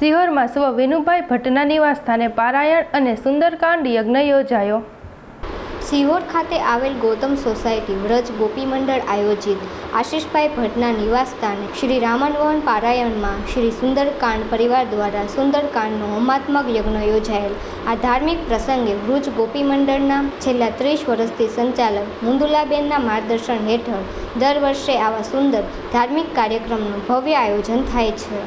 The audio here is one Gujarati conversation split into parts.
સિહોરમાં સ્વ વિનુભાઈ ભટ્ટના નિવાસસ્થાને પારાયણ અને સુંદરકાંડ યજ્ઞ યોજાયો। સિહોર ખાતે આવેલ ગૌતમ સોસાયટી વ્રજ ગોપી મંડળ આયોજિત આશીષભાઈ ભટ્ટના નિવાસસ્થાને શ્રી રામાનવન પારાયણમાં શ્રી સુંદરકાંડ પરિવાર દ્વારા સુંદરકાંડનો હોમાત્મક યજ્ઞ યોજાયેલ। આ ધાર્મિક પ્રસંગે વૃજ ગોપી મંડળના છેલ્લા 30 વર્ષથી સંચાલક મુંદુલાબેનના માર્ગદર્શન હેઠળ દર વર્ષે આવા સુંદર ધાર્મિક કાર્યક્રમનું ભવ્ય આયોજન થાય છે।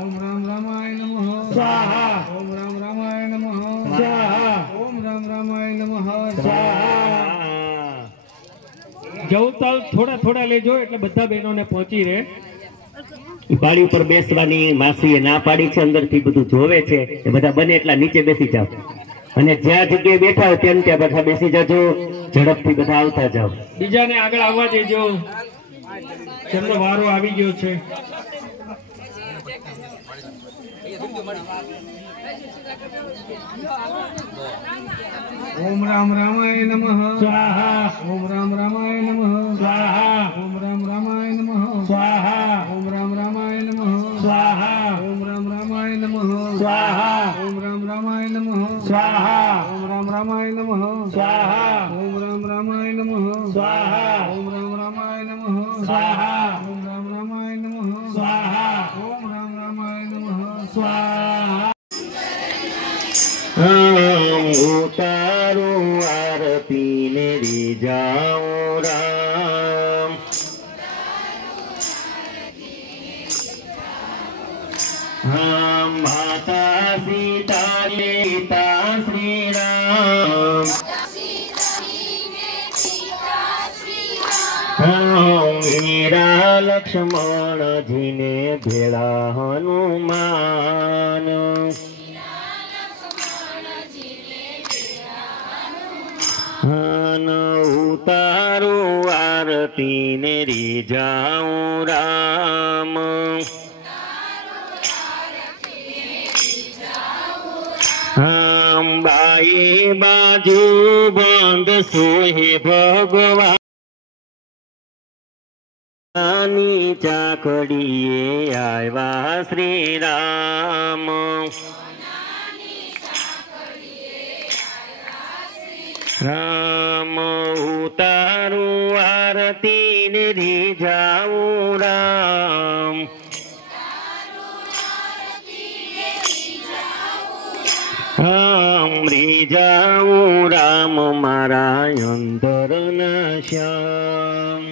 ઓમ રામ રામાય નમઃ સ્વાહા ઓમ રામ રામાય નમઃ સ્વાહા ઓમ રામ રામાય નમઃ સ્વાહા। જવતલ થોડા થોડા લેજો એટલે બધા બહેનોને પહોંચી રહે। પાળી ઉપર બેસવાની માસીએ ના પાડી છે, અંદરથી બધું જોવે છે, એ બધા બને એટલા નીચે બેસી જાવ અને જ્યાં જગ્યાએ બેઠા હોય ત્યાં ત્યાં બધા બેસી જાજો, ઝડપથી બધા આવતા જાવ। બીજાને આગળ આવવા દેજો, જેમનો વારો આવી ગયો છે। ओम राम रामाय नमः स्वाहा ओम राम रामाय नमः स्वाहा ओम राम रामाय नमः स्वाहा ओम राम रामाय नमः स्वाहा ओम राम रामाय नमः स्वाहा ओम राम रामाय नमः स्वाहा ओम राम रामाय नमः स्वाहा ओम राम रामाय नमः स्वाहा ओम राम रामाय नमः स्वाहा ओम राम रामाय नमः स्वाहा ओम राम रामाय नमः स्वाहा। उतारो आरती ने रिजाओ राम, हम माता सीता पिता श्री राम, हम मीरा लक्ष्मण जी ने भेड़ा हनुमान, उतारो आरती ने रिजाओ राम, हम बाई बाजू बंद सोहे भगवान, चाकड़िए आया श्री राम, राम उतारो आरती ने रिजाओ राम, हम रिजाओ राम मारा अंतर न श्याम,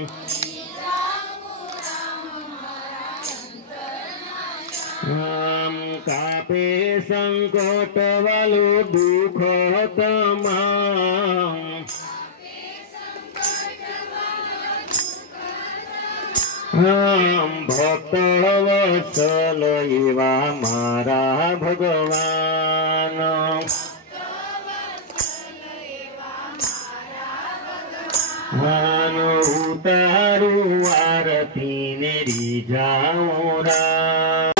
हम कापे संकट वालो दुख तमाम, हम भक्त वत्सल एवा मारा भगवान, उतारू आरती ने रिजाओ राम।